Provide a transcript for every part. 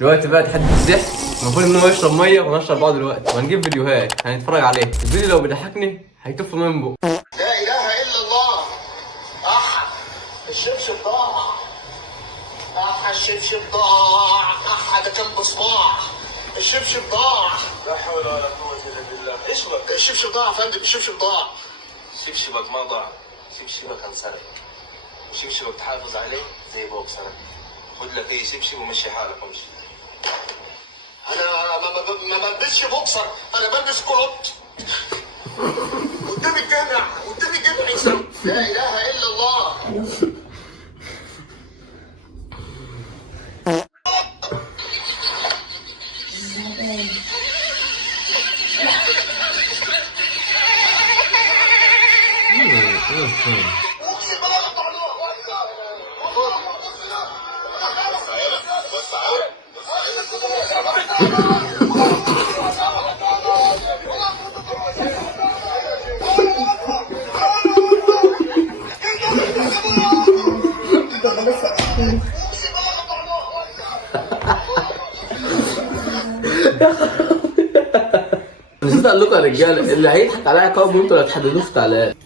دلوقتي بقى تحدي السحر. المفروض ان هو يشرب ميه ونشرب بعض دلوقتي وهنجيب فيديوهات هنتفرج عليه. الفيديو لو بيضحكني هيطف من بقه. لا اله الا الله. الشبشب ضاع. الشبشب ضاع. ده كان بصباع. الشبشب ضاع. لا حول ولا قوة الا بالله. ايش بك؟ الشبشب ضاع يا فندم، الشبشب ضاع. شبشبك ما ضاع، شبشبك انسرق. شبشبك تحافظ عليه زي ابوك سرق. خد لك اي شبشب ومشي حالك وامشي. انا ما بلبسش بوكسر، انا بلبس كوت. قدامي الجامع، قدامي الجامع يسرق. لا اله الا الله. نسيت اقول لكم يا رجاله، اللي هيضحك عليا عقاب وانتوا اللي هتحددوه في التعليقات.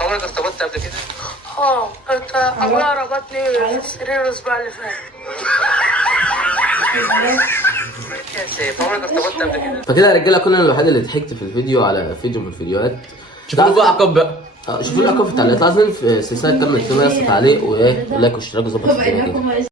عمرك ارتبطت قبل كده؟ كنت ابويا ربطني في السرير الاسبوع اللي فات. عمرك ارتبطت قبل كده؟ فكده يا رجاله كنا الوحيد اللي ضحكت في الفيديو على فيديو من الفيديوهات. شوفوا بقى عقاب بقى. شوفوا العقاب في التعليقات. لازم في سلسله كامله كده تعليق ولايك واشتراك وظبط الدنيا كده.